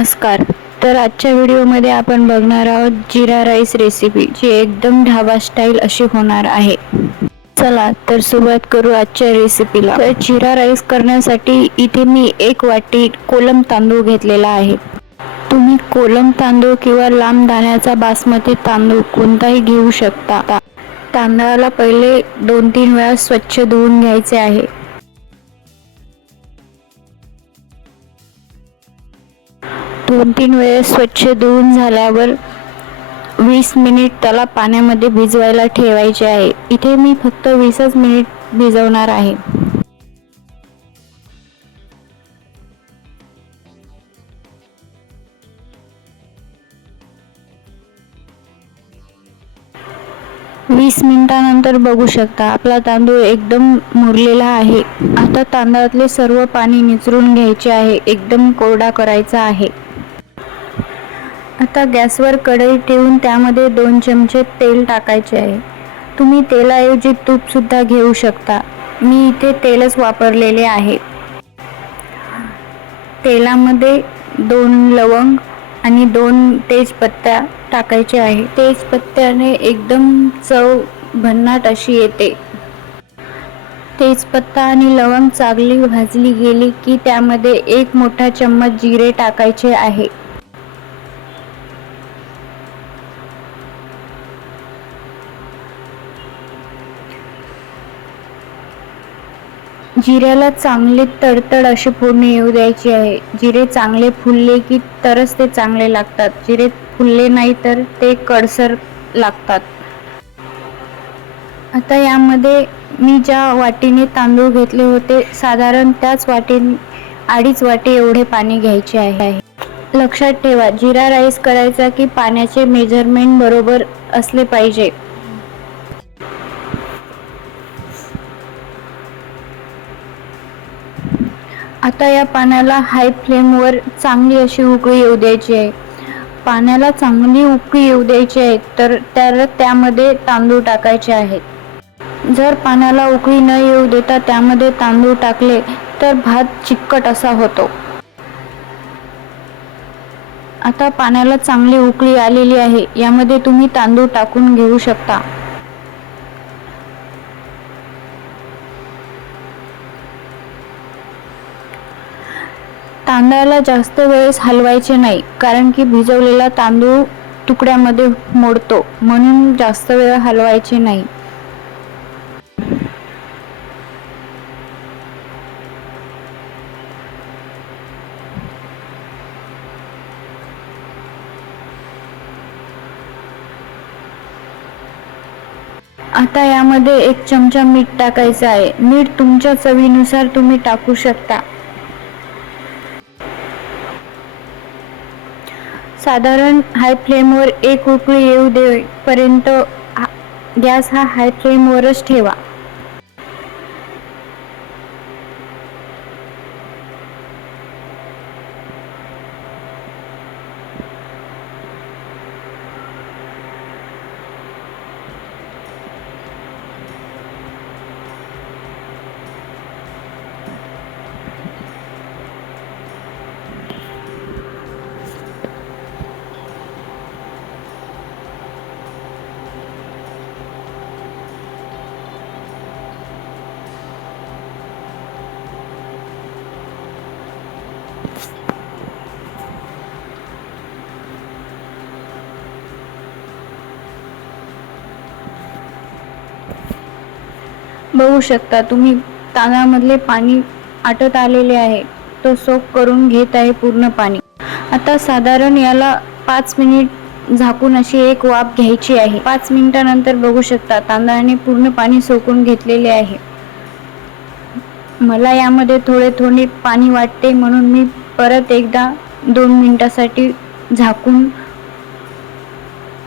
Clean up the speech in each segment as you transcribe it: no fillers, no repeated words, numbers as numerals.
नमस्कार. तर आजच्या व्हिडिओमध्ये आपण बघणार आहोत जिरा राईस रेसिपी, जी एकदम ढाबा स्टाईल अशी होणार आहे. चला तर सुरुवात करू आजच्या रेसिपीला. तर जिरा राईस करण्यासाठी इथे मी 1 वाटी कोलम तांदूळ घेतलेला आहे. तुम्ही कोलम तांदूळ किंवा लांब दाण्याचा बासमती तांदूळ कोणताही घेऊ शकता. तांदळाला पहिले 2-3 वेळा स्वच्छ धुवून घ्यायचे आहे. 2-3 वेळेस स्वच्छ धुवून झाल्यावर 20 मिनिट त्याला पाण्यामध्ये भिजवायला ठेवायचे आहे. इथे मी फक्त 20च मिनिट भिजवणार आहे. वीस मिनिटानंतर बघू शकता आपला तांदूळ एकदम मुरलेला आहे. आता तांदळातले सर्व पाणी निचरून घ्यायचे आहे, एकदम कोरडा करायचा आहे. आता गॅसवर कढई ठेवून त्यामध्ये 2 चमचे तेल टाकायचे आहे. तुम्ही तेलाऐवजी तूप सुद्धा घेऊ शकता. मी इथे तेलच वापरलेले आहे. तेलामध्ये 2 लवंग आणि 2 तेजपत्ता टाकायचे आहे. तेजपत्त्याने एकदम चव भन्नाट अशी येते. तेजपत्ता आणि लवंग चांगली भाजली गेली की त्यामध्ये 1 मोठा चम्मच जिरे टाकायचे आहे. जिऱ्याला चांगले तडतड अशी फोडणी येऊ द्यायची आहे. जिरे चांगले फुलले की तरच ते चांगले लागतात. जिरे फुलले नाही तर ते कडसर लागतात. आता यामध्ये मी ज्या वाटीने तांदूळ घेतले होते साधारण त्याच वाटीने 2.5 वाटी एवढे पाणी घ्यायचे आहे. लक्षात ठेवा, जिरा राईस करायचा की पाण्याचे मेजरमेंट बरोबर असले पाहिजे. आता या पाण्याला हाय फ्लेमवर चांगली अशी उकळी येऊ द्यायची आहे. पाण्याला चांगली उकळी येऊ द्यायची आहे तर त्यामध्ये तांदूळ टाकायचे आहेत. जर पाण्याला उकळी न येऊ देता त्यामध्ये तांदूळ टाकले तर भात चिकट असा होतो. आता पाण्याला चांगली उकळी आलेली आहे. यामध्ये तुम्ही तांदूळ टाकून घेऊ शकता. तांदळाला जास्त वेळेस हलवायचे नाही, कारण की भिजवलेला तांदूळ तुकड्यामध्ये मोडतो, म्हणून जास्त वेळ हलवायचे नाही. आता यामध्ये 1 चमचा मीठ टाकायचं आहे. मीठ तुमच्या चवीनुसार तुम्ही टाकू शकता. साधारण हाय फ्लेमवर 1 उकळी येऊ देईपर्यंत गॅस हा हाय फ्लेमवरच ठेवा. बघू शकता तुम्ही तांदळामधले पाणी आटत आलेले आहे. तो सोक करून घेत आहे पूर्ण पाणी. आता साधारण याला 5 मिनिट झाकून अशी एक वाफ घ्यायची आहे. 5 मिनिटानंतर बघू शकता तांदळाने पूर्ण पाणी सोकून घेतलेले आहे. मला यामध्ये थोडे पाणी वाटते, म्हणून मी परत एकदा 2 मिनिटासाठी झाकून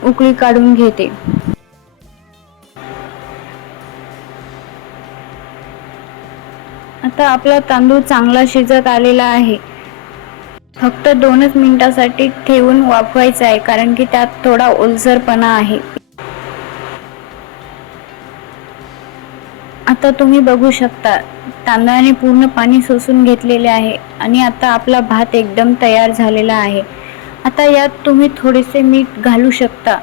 उकळी काढून घेते. आता आपला तांदूळ चांगला शिजत आलेला आहे. फक्त 2च मिनिटासाठी ठेवून वाफवायचा आहे, कारण की त्यात थोडा ओलसरपणा आहे. आता तुम्ही बघू शकता तांदळाने पूर्ण पाणी शोषून घेतलेले आहे आणि आता आपला भात एकदम तयार झालेला आहे। आता यात तुम्ही थोडेसे मीठ घालू शकता।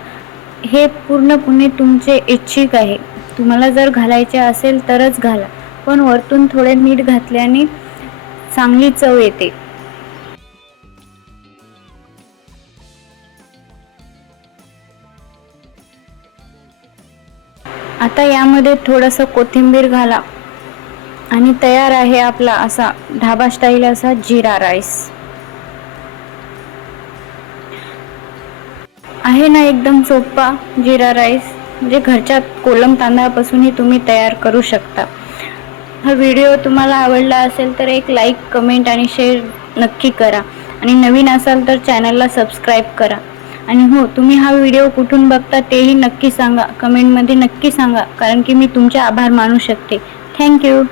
हे पूर्णपणे तुमचे इच्छिक आहे। तुम्हाला जर घालायचे असेल तरच घाला, पण वरतून थोडे मीठ घातल्याने चांगली चव येते। आता यामध्ये थोडंसं कोथिंबीर घाला आणि तयार आहे आपला असा ढाबा स्टाईल असा जिरा राईस। आहे ना एकदम सोपा जिरा राईस, म्हणजे घरच्या कोलम तांदळापासूनही तुम्ही तयार करू शकता। हा व्हिडिओ तुम्हाला आवडला असेल तर एक लाईक, कमेंट आणि शेअर नक्की करा आणि नवीन असाल तर चॅनलला सबस्क्राईब करा। आणि हो, तुम्ही हा व्हिडिओ कुठून बघता तेही नक्की सांगा, कमेंटमध्ये नक्की सांगा, कारण की मी तुमचे आभार मानू शकते। थँक्यू।